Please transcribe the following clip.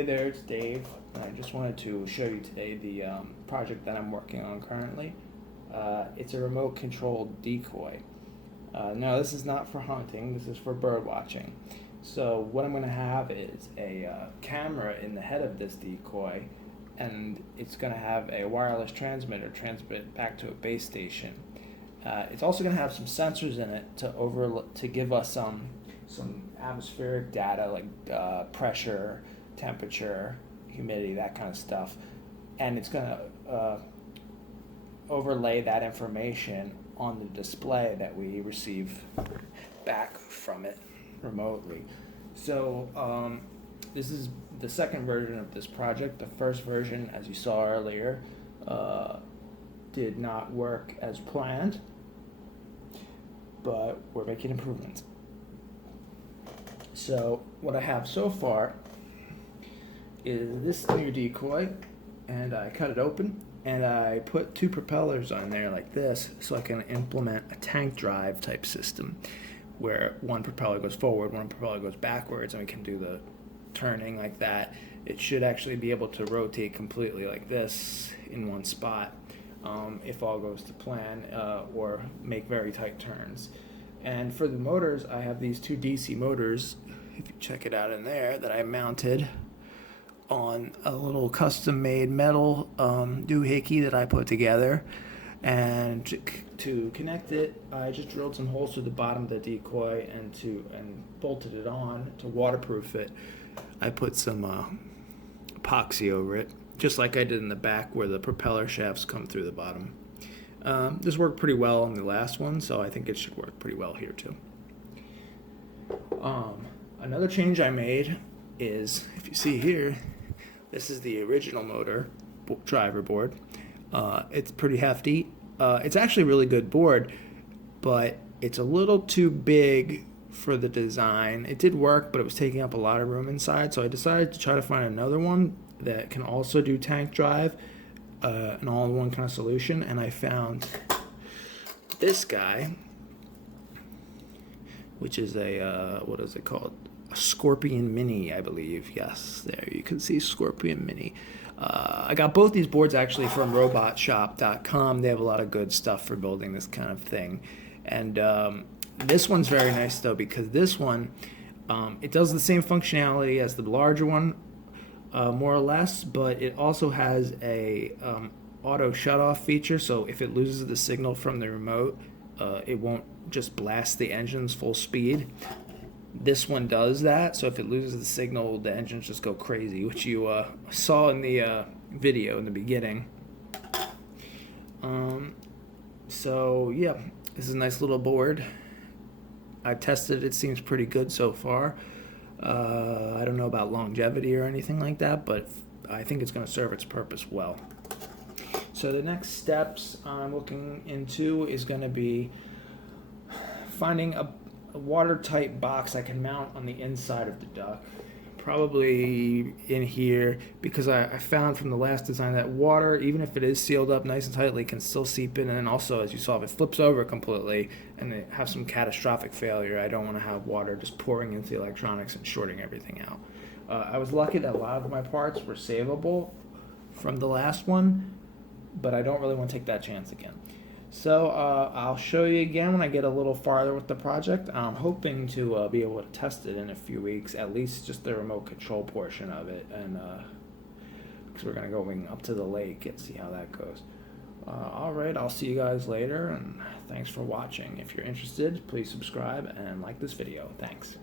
Hey there, it's Dave. I just wanted to show you today the project that I'm working on currently. It's a remote controlled decoy. Now this is not for hunting, this is for bird watching. So what I'm going to have is a camera in the head of this decoy, and it's going to have a wireless transmitter transmit back to a base station. It's also going to have some sensors in it to give us some atmospheric data like pressure, temperature, humidity, that kind of stuff, and it's going to overlay that information on the display that we receive back from it remotely. So this is the second version of this project. The first version, as you saw earlier, did not work as planned, but we're making improvements. So what I have so far is this new decoy, and I cut it open and I put two propellers on there like this so I can implement a tank drive type system where one propeller goes forward, one propeller goes backwards, and we can do the turning like that. It should actually be able to rotate completely like this in one spot if all goes to plan, or make very tight turns. And for the motors, I have these two DC motors, if you check it out in there, that I mounted on a little custom-made metal doohickey that I put together. And to connect it, I just drilled some holes through the bottom of the decoy and bolted it on to waterproof it. I put some epoxy over it, just like I did in the back where the propeller shafts come through the bottom. This worked pretty well on the last one, so I think it should work pretty well here too. Another change I made is, if you see here, this is the original motor driver board. It's pretty hefty. It's actually a really good board, but it's a little too big for the design. It did work, but it was taking up a lot of room inside, so I decided to try to find another one that can also do tank drive, an all-in-one kind of solution, and I found this guy, which is a, what is it called? A Scorpion Mini, I believe. Yes, there you can see Scorpion Mini. I got both these boards actually from robotshop.com. They have a lot of good stuff for building this kind of thing. And this one's very nice though, because this one, it does the same functionality as the larger one, more or less, but it also has a auto shut-off feature, so if it loses the signal from the remote, it won't just blast the engines full speed. This one does that, so if it loses the signal, the engines just go crazy, which you saw in the video in the beginning. So yeah, this is a nice little board. I've tested it, it seems pretty good so far. I don't know about longevity or anything like that, but I think it's going to serve its purpose well. So the next steps I'm looking into is going to be finding a watertight box I can mount on the inside of the duck, probably in here, because I found from the last design that water, even if it is sealed up nice and tightly, can still seep in. And then also, as you saw, if it flips over completely and they have some catastrophic failure, I don't want to have water just pouring into the electronics and shorting everything out. I was lucky that a lot of my parts were savable from the last one, but I don't really want to take that chance again. So I'll show you again when I get a little farther with the project. I'm hoping to be able to test it in a few weeks, at least just the remote control portion of it, and because we're going to go up to the lake and see how that goes. Alright, I'll see you guys later, and thanks for watching. If you're interested, please subscribe and like this video. Thanks.